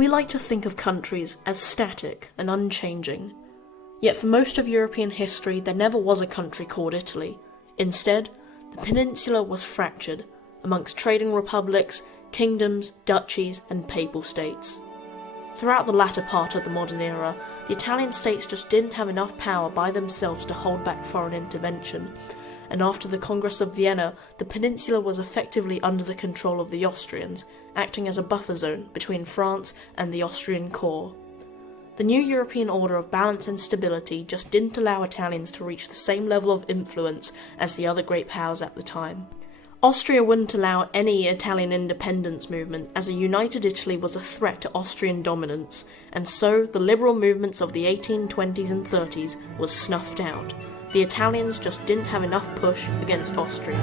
We like to think of countries as static and unchanging. Yet for most of European history there never was a country called Italy. Instead, the peninsula was fractured amongst trading republics, kingdoms, duchies and papal states. Throughout the latter part of the modern era, the Italian states just didn't have enough power by themselves to hold back foreign intervention, and after the Congress of Vienna, the peninsula was effectively under the control of the Austrians, acting as a buffer zone between France and the Austrian core. The new European order of balance and stability just didn't allow Italians to reach the same level of influence as the other great powers at the time. Austria wouldn't allow any Italian independence movement, as a united Italy was a threat to Austrian dominance, and so the liberal movements of the 1820s and 30s was snuffed out. The Italians just didn't have enough push against Austria.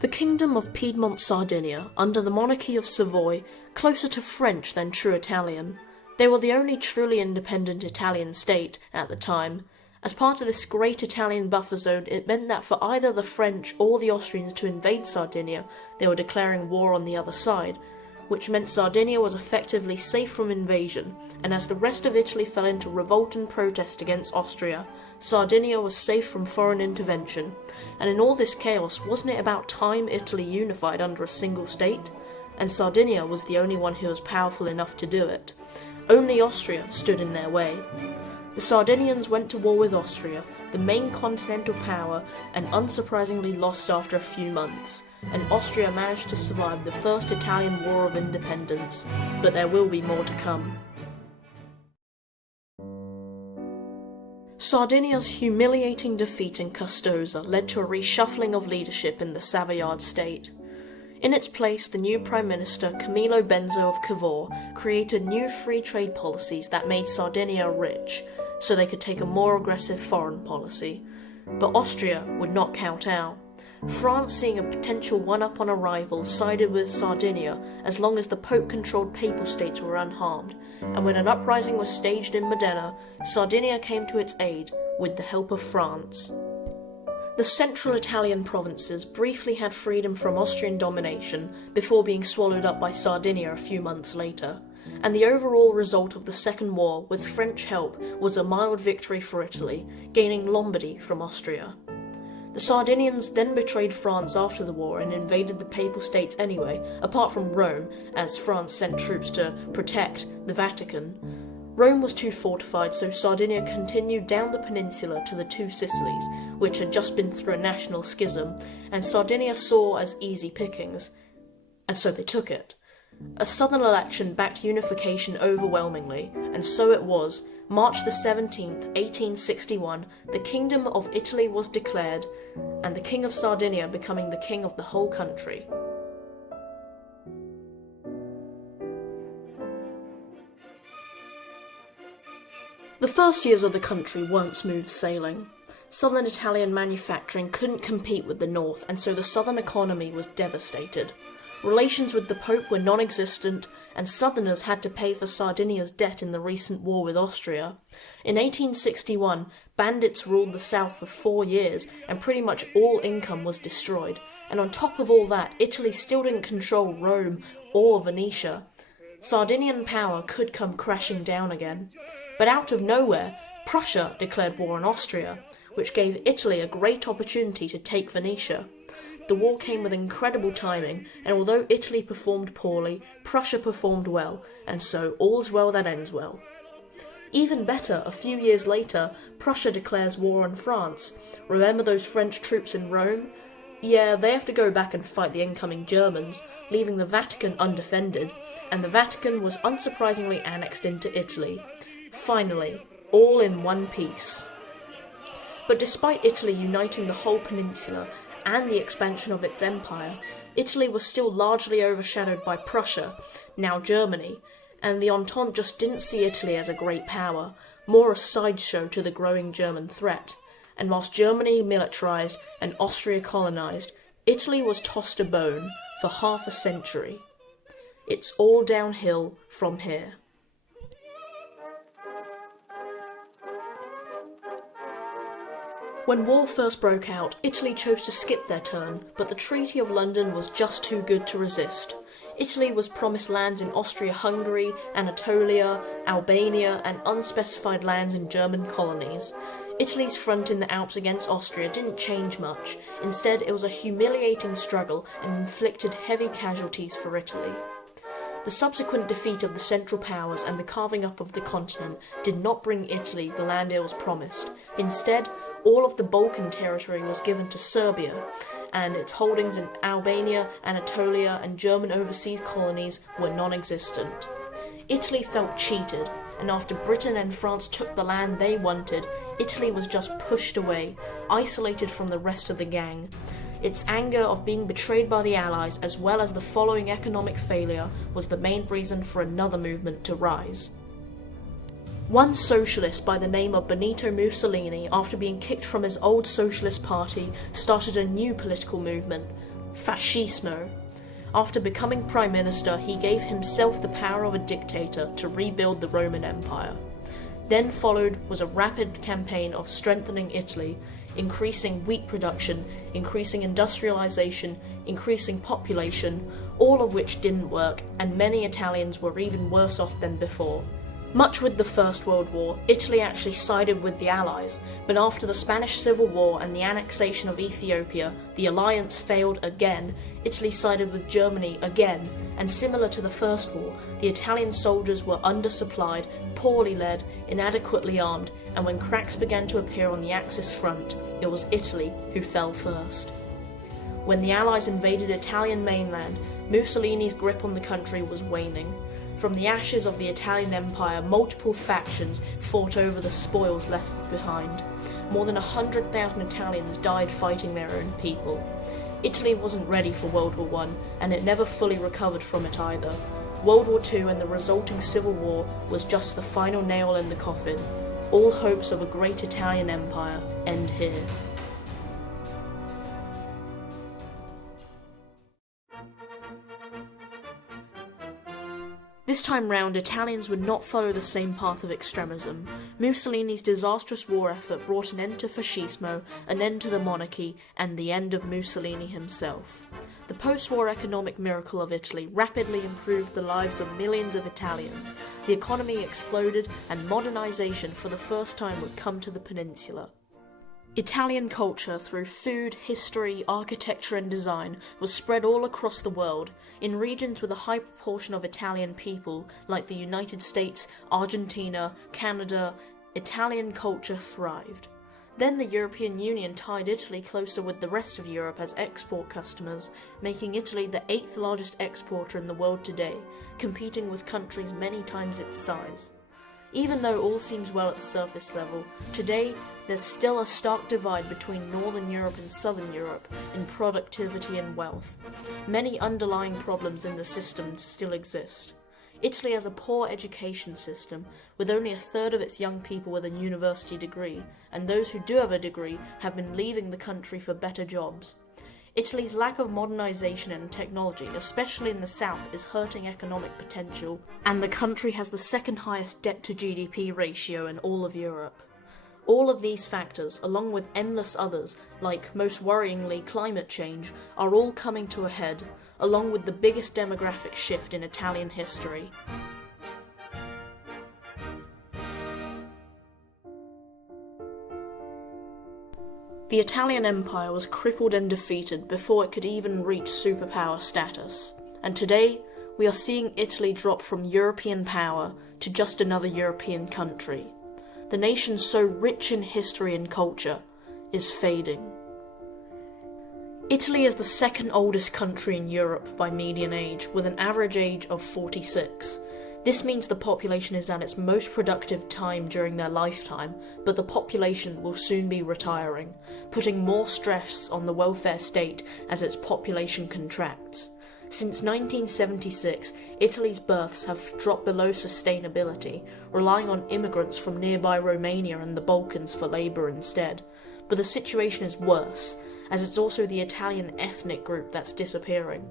The Kingdom of Piedmont Sardinia, under the monarchy of Savoy, closer to French than true Italian. They were the only truly independent Italian state at the time. As part of this great Italian buffer zone, it meant that for either the French or the Austrians to invade Sardinia, they were declaring war on the other side, which meant Sardinia was effectively safe from invasion, and as the rest of Italy fell into revolt and protest against Austria, Sardinia was safe from foreign intervention. And in all this chaos, wasn't it about time Italy unified under a single state? And Sardinia was the only one who was powerful enough to do it. Only Austria stood in their way. The Sardinians went to war with Austria, the main continental power, and unsurprisingly lost after a few months, and Austria managed to survive the First Italian War of Independence, but there will be more to come. Sardinia's humiliating defeat in Custoza led to a reshuffling of leadership in the Savoyard state. In its place, the new Prime Minister, Camillo Benso of Cavour, created new free trade policies that made Sardinia rich, so they could take a more aggressive foreign policy. But Austria would not count out. France, seeing a potential one-up on a rival, sided with Sardinia as long as the Pope-controlled papal states were unharmed, and when an uprising was staged in Modena, Sardinia came to its aid with the help of France. The central Italian provinces briefly had freedom from Austrian domination before being swallowed up by Sardinia a few months later, and the overall result of the Second War, with French help, was a mild victory for Italy, gaining Lombardy from Austria. The Sardinians then betrayed France after the war and invaded the Papal States anyway, apart from Rome, as France sent troops to protect the Vatican. Rome was too fortified, so Sardinia continued down the peninsula to the two Sicilies, which had just been through a national schism, and Sardinia saw as easy pickings, and so they took it. A southern election backed unification overwhelmingly, and so it was. March the 17th, 1861, the Kingdom of Italy was declared, and the King of Sardinia becoming the king of the whole country. The first years of the country weren't smooth sailing. Southern Italian manufacturing couldn't compete with the north, and so the southern economy was devastated. Relations with the Pope were non-existent, and Southerners had to pay for Sardinia's debt in the recent war with Austria. In 1861, bandits ruled the south for 4 years, and pretty much all income was destroyed. And on top of all that, Italy still didn't control Rome or Venetia. Sardinian power could come crashing down again. But out of nowhere, Prussia declared war on Austria, which gave Italy a great opportunity to take Venetia. The war came with incredible timing, and although Italy performed poorly, Prussia performed well, and so all's well that ends well. Even better, a few years later, Prussia declares war on France. Remember those French troops in Rome? Yeah, they have to go back and fight the incoming Germans, leaving the Vatican undefended, and the Vatican was unsurprisingly annexed into Italy. Finally, all in one piece. But despite Italy uniting the whole peninsula and the expansion of its empire, Italy was still largely overshadowed by Prussia, now Germany, and the Entente just didn't see Italy as a great power, more a sideshow to the growing German threat. And whilst Germany militarized and Austria colonized, Italy was tossed a bone for half a century. It's all downhill from here. When war first broke out, Italy chose to skip their turn, but the Treaty of London was just too good to resist. Italy was promised lands in Austria-Hungary, Anatolia, Albania, and unspecified lands in German colonies. Italy's front in the Alps against Austria didn't change much. Instead, it was a humiliating struggle and inflicted heavy casualties for Italy. The subsequent defeat of the Central Powers and the carving up of the continent did not bring Italy the land it was promised. Instead, all of the Balkan territory was given to Serbia, and its holdings in Albania, Anatolia, and German overseas colonies were non-existent. Italy felt cheated, and after Britain and France took the land they wanted, Italy was just pushed away, isolated from the rest of the gang. Its anger of being betrayed by the Allies, as well as the following economic failure, was the main reason for another movement to rise. One socialist by the name of Benito Mussolini, after being kicked from his old socialist party, started a new political movement, Fascismo. After becoming prime minister, he gave himself the power of a dictator to rebuild the Roman Empire. Then followed was a rapid campaign of strengthening Italy, increasing wheat production, increasing industrialization, increasing population, all of which didn't work, and many Italians were even worse off than before. Much with the First World War, Italy actually sided with the Allies, but after the Spanish Civil War and the annexation of Ethiopia, the alliance failed again. Italy sided with Germany again, and similar to the First War, the Italian soldiers were undersupplied, poorly led, inadequately armed, and when cracks began to appear on the Axis front, it was Italy who fell first. When the Allies invaded Italian mainland, Mussolini's grip on the country was waning. From the ashes of the Italian Empire, multiple factions fought over the spoils left behind. More than 100,000 Italians died fighting their own people. Italy wasn't ready for World War I, and it never fully recovered from it either. World War II and the resulting Civil War was just the final nail in the coffin. All hopes of a great Italian empire end here. This time round, Italians would not follow the same path of extremism. Mussolini's disastrous war effort brought an end to Fascismo, an end to the monarchy, and the end of Mussolini himself. The post-war economic miracle of Italy rapidly improved the lives of millions of Italians. The economy exploded, and modernization for the first time would come to the peninsula. Italian culture, through food, history, architecture and design, was spread all across the world. In regions with a high proportion of Italian people, like the United States, Argentina, Canada, Italian culture thrived. Then the European Union tied Italy closer with the rest of Europe as export customers, making Italy the 8th largest exporter in the world today, competing with countries many times its size. Even though all seems well at the surface level, today there's still a stark divide between Northern Europe and Southern Europe in productivity and wealth. Many underlying problems in the system still exist. Italy has a poor education system, with only a third of its young people with a university degree, and those who do have a degree have been leaving the country for better jobs. Italy's lack of modernization and technology, especially in the south, is hurting economic potential, and the country has the second highest debt to GDP ratio in all of Europe. All of these factors, along with endless others, like, most worryingly, climate change, are all coming to a head, along with the biggest demographic shift in Italian history. The Italian Empire was crippled and defeated before it could even reach superpower status, and today we are seeing Italy drop from European power to just another European country. The nation so rich in history and culture is fading. Italy is the second oldest country in Europe by median age, with an average age of 46. This means the population is at its most productive time during their lifetime, but the population will soon be retiring, putting more stress on the welfare state as its population contracts. Since 1976, Italy's births have dropped below sustainability, relying on immigrants from nearby Romania and the Balkans for labour instead. But the situation is worse, as it's also the Italian ethnic group that's disappearing.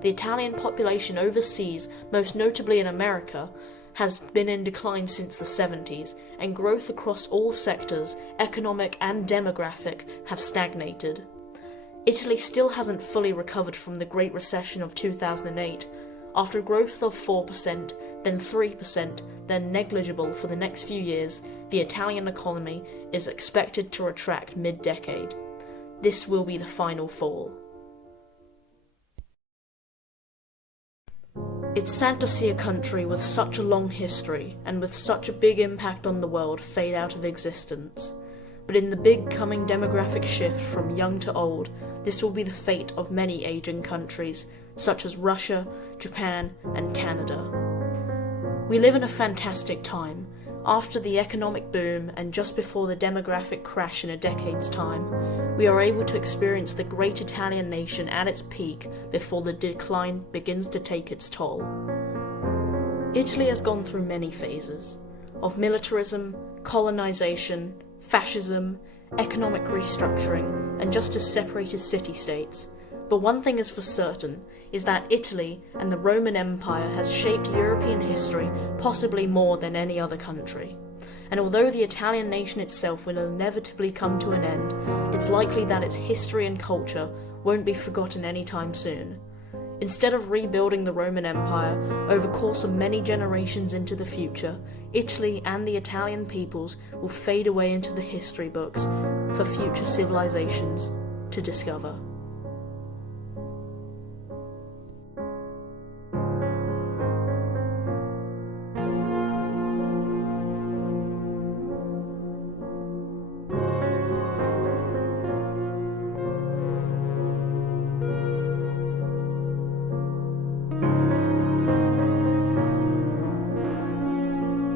The Italian population overseas, most notably in America, has been in decline since the 70s, and growth across all sectors, economic and demographic, have stagnated. Italy still hasn't fully recovered from the Great Recession of 2008. After growth of 4%, then 3%, then negligible for the next few years, the Italian economy is expected to retract mid-decade. This will be the final fall. It's sad to see a country with such a long history and with such a big impact on the world fade out of existence. But in the big coming demographic shift from young to old, this will be the fate of many aging countries, such as Russia, Japan, and Canada. We live in a fantastic time. After the economic boom and just before the demographic crash in a decade's time, we are able to experience the great Italian nation at its peak before the decline begins to take its toll. Italy has gone through many phases of militarism, colonization, fascism, economic restructuring, and just as separated city-states. But one thing is for certain, is that Italy and the Roman Empire has shaped European history possibly more than any other country. And although the Italian nation itself will inevitably come to an end, it's likely that its history and culture won't be forgotten anytime soon. Instead of rebuilding the Roman Empire over the course of many generations into the future, Italy and the Italian peoples will fade away into the history books for future civilizations to discover.